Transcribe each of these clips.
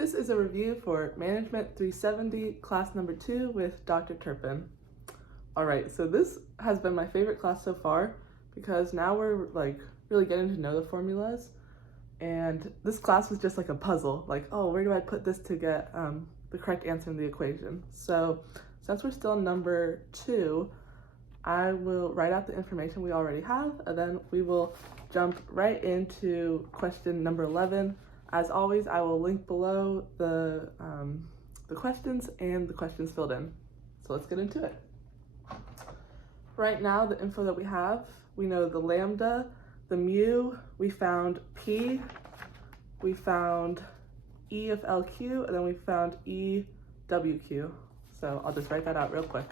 This is a review for Management 370, class number 2 with Dr. Turpin. Alright, so this has been my favorite class so far because now we're really getting to know the formulas, and this class was just like a puzzle, like, oh, where do I put this to get the correct answer in the equation? So since we're still in number 2, I will write out the information we already have, and then we will jump right into question number 11. As always, I will link below the questions and the questions filled in. So let's get into it. Right now, the info that we know the lambda, the mu, we found P, we found E of LQ, and then we found E WQ. So I'll just write that out real quick.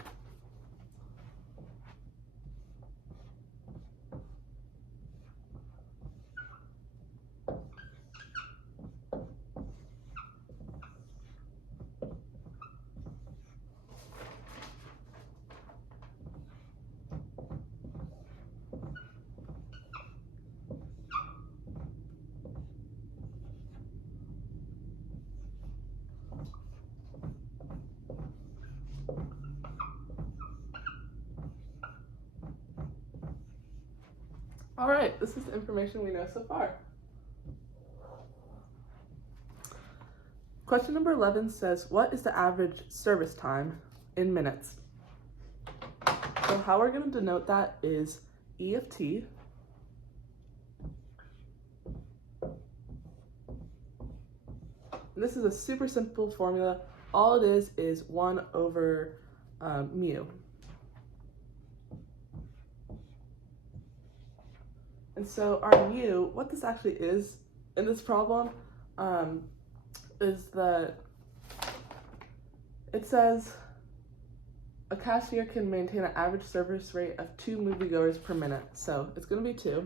All right, this is the information we know so far. Question number 11 says, what is the average service time in minutes? So how we're going to denote that is E of T. And this is a super simple formula. All it is 1 over mu. And so our mu, what this actually is in this problem, is that it says a cashier can maintain an average service rate of 2 moviegoers per minute. So it's going to be 2.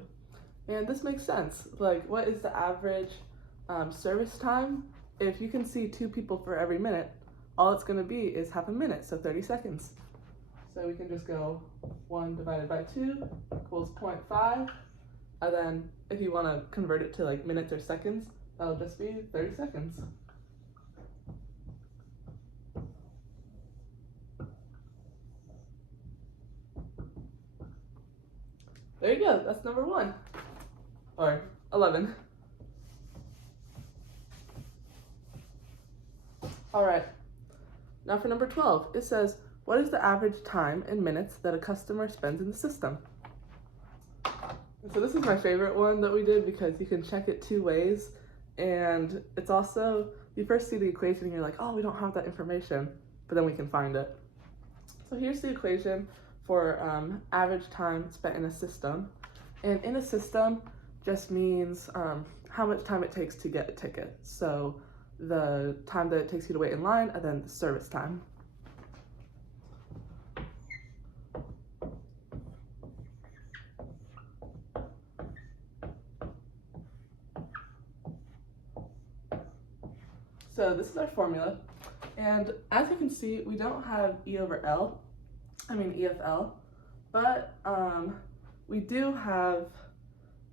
And this makes sense. Like, what is the average service time? If you can see 2 people for every minute, all it's going to be is half a minute, so 30 seconds. So we can just go 1 divided by 2 equals 0.5. And then if you want to convert it to like minutes or seconds, that'll just be 30 seconds. There you go, that's number 1, or 11. All right, now for number 12, it says, what is the average time in minutes that a customer spends in the system? So this is my favorite one that we did because you can check it 2 ways, and it's also, you first see the equation and you're like, oh, we don't have that information, but then we can find it. So here's the equation for average time spent in a system, and in a system just means how much time it takes to get a ticket. So the time that it takes you to wait in line, and then the service time. So this is our formula, and as you can see, we don't have E of L, but we do have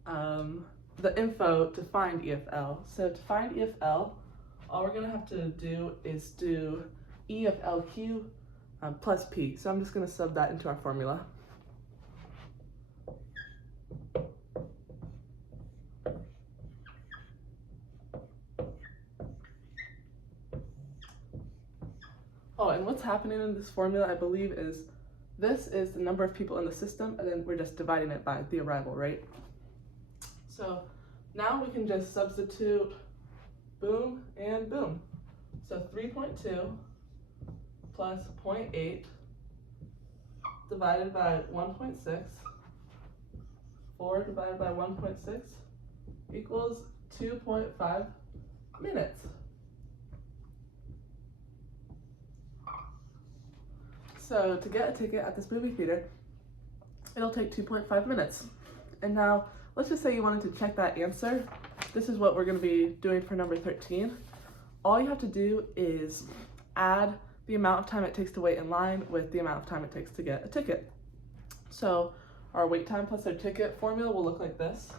the info to find E of L. So to find E of L, all we're gonna have to do is do E of LQ plus P. So I'm just gonna sub that into our formula. Oh, and what's happening in this formula, I believe, is this is the number of people in the system, and then we're just dividing it by the arrival rate. So now we can just substitute boom and boom. So 3.2 plus 0.8 divided by 1.6, 4 divided by 1.6 equals 2.5 minutes. So to get a ticket at this movie theater, it'll take 2.5 minutes. And now, let's just say you wanted to check that answer. This is what we're gonna be doing for number 13. All you have to do is add the amount of time it takes to wait in line with the amount of time it takes to get a ticket. So our wait time plus our ticket formula will look like this.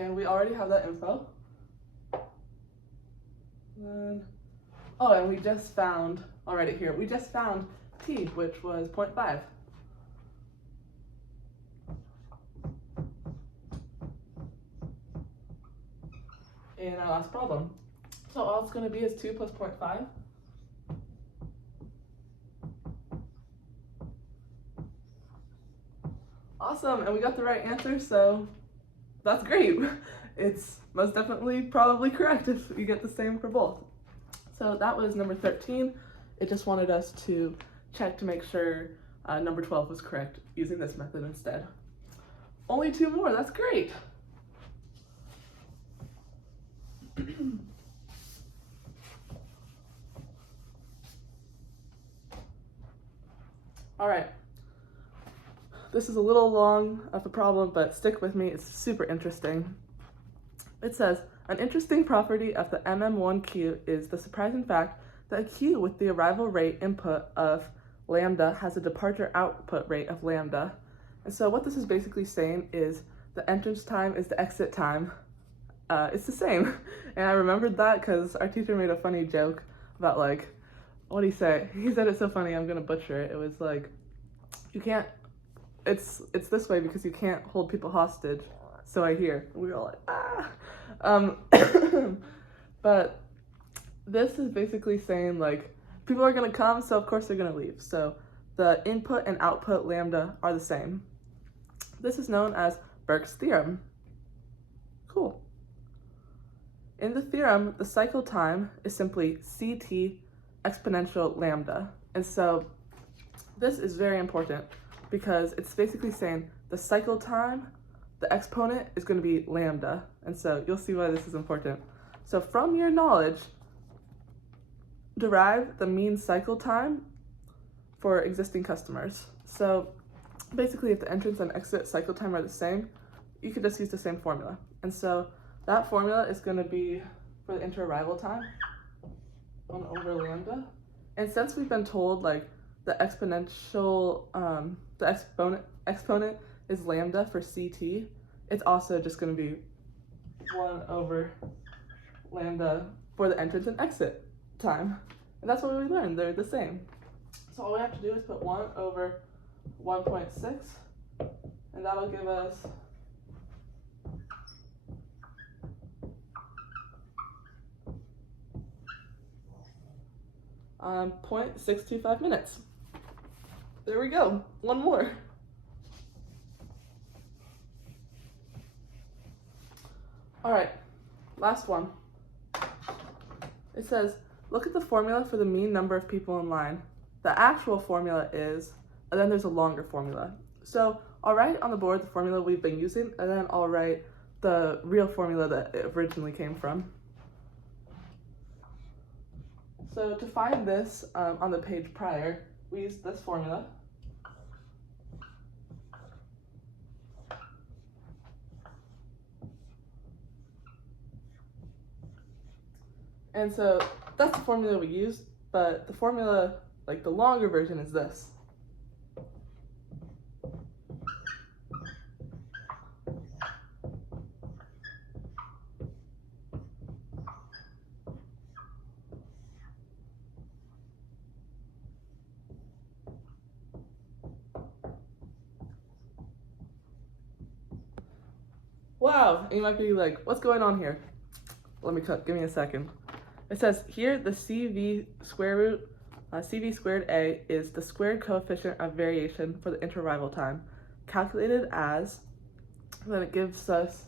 And we already have that info. Then, oh, and we just found, already here, we just found t, which was 0.5. In our last problem. So all it's going to be is 2 plus 0.5. Awesome, and we got the right answer, so that's great. It's most definitely probably correct if you get the same for both. So that was number 13. It just wanted us to check to make sure number 12 was correct using this method instead. Only 2 more, that's great. All right. This is a little long of a problem, but stick with me, it's super interesting. It says, an interesting property of the MM1 queue is the surprising fact that a queue with the arrival rate input of lambda has a departure output rate of lambda. And so what this is basically saying is the entrance time is the exit time. It's the same. And I remembered that because our teacher made a funny joke about like, what did he say? He said it's so funny, I'm gonna butcher it. It was like, you can't, it's this way because you can't hold people hostage. So I hear. We were all like, ah. But this is basically saying like, people are gonna come, so of course they're gonna leave. So the input and output lambda are the same. This is known as Burke's theorem. Cool. In the theorem, the cycle time is simply CT exponential lambda. And so this is very important because it's basically saying the cycle time, the exponent is going to be lambda. And so you'll see why this is important. So from your knowledge, derive the mean cycle time for existing customers. So basically if the entrance and exit cycle time are the same, you could just use the same formula. And so that formula is going to be for the inter-arrival time, 1 over lambda. And since we've been told like the exponential, the exponent is lambda for CT, it's also just going to be 1 over lambda for the entrance and exit time. And that's what we learned, they're the same. So all we have to do is put 1 over 1.6, and that'll give us 0.625 minutes. There we go, 1 more. All right, last one. It says, look at the formula for the mean number of people in line. The actual formula is, and then there's a longer formula. So I'll write on the board the formula we've been using, and then I'll write the real formula that it originally came from. So to find this on the page prior, we used this formula. And so that's the formula we used, but the formula, like the longer version, is this. Wow, and you might be like, what's going on here? Let me give me a second. It says here the CV square root, CV squared A is the squared coefficient of variation for the interarrival time, calculated as, then it gives us,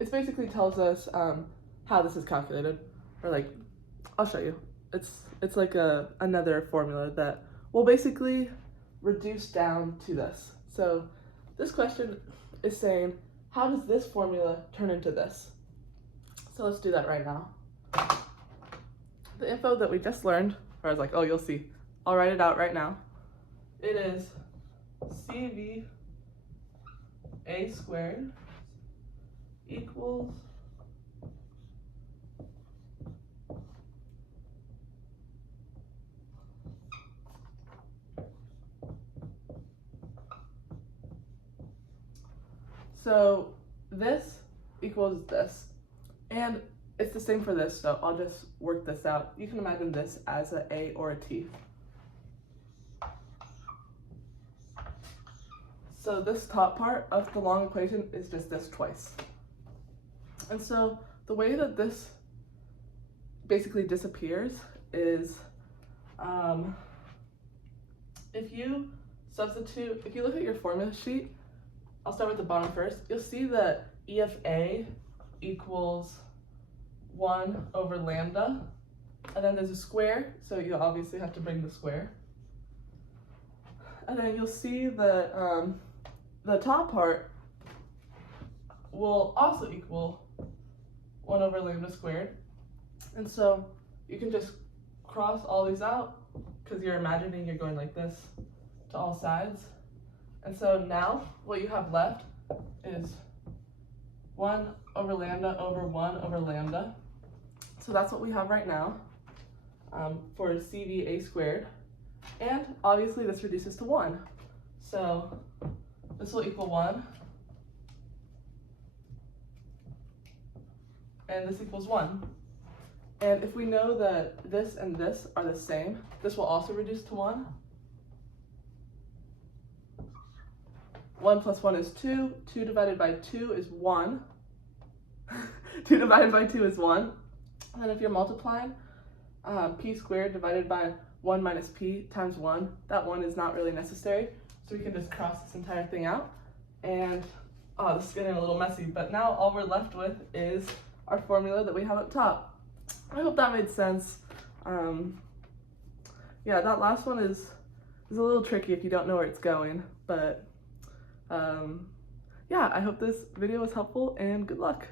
it basically tells us how this is calculated, or like, I'll show you. It's like another formula that will basically reduce down to this. So this question is saying, how does this formula turn into this? So let's do that right now. The info that we just learned, or I was like, oh, you'll see. I'll write it out right now. It is CV A squared equals so this equals this. And it's the same for this, so I'll just work this out. You can imagine this as an A or a T. So this top part of the long equation is just this twice. And so the way that this basically disappears is if you look at your formula sheet, I'll start with the bottom first, you'll see that E of A equals 1 over lambda, and then there's a square, so you obviously have to bring the square. And then you'll see that the top part will also equal 1 over lambda squared. And so you can just cross all these out because you're imagining you're going like this to all sides. And so now what you have left is 1 over lambda over 1 over lambda. So that's what we have right now for CVA squared. And obviously this reduces to 1. So this will equal 1. And this equals 1. And if we know that this and this are the same, this will also reduce to 1. 1 plus 1 is 2. 2 divided by 2 is 1. 2 divided by 2 is 1. And then if you're multiplying, p squared divided by 1 minus p times 1, that 1 is not really necessary. So we can just cross this entire thing out. And, oh, this is getting a little messy, but now all we're left with is our formula that we have up top. I hope that made sense. Yeah, that last one is a little tricky if you don't know where it's going, but yeah, I hope this video was helpful and good luck.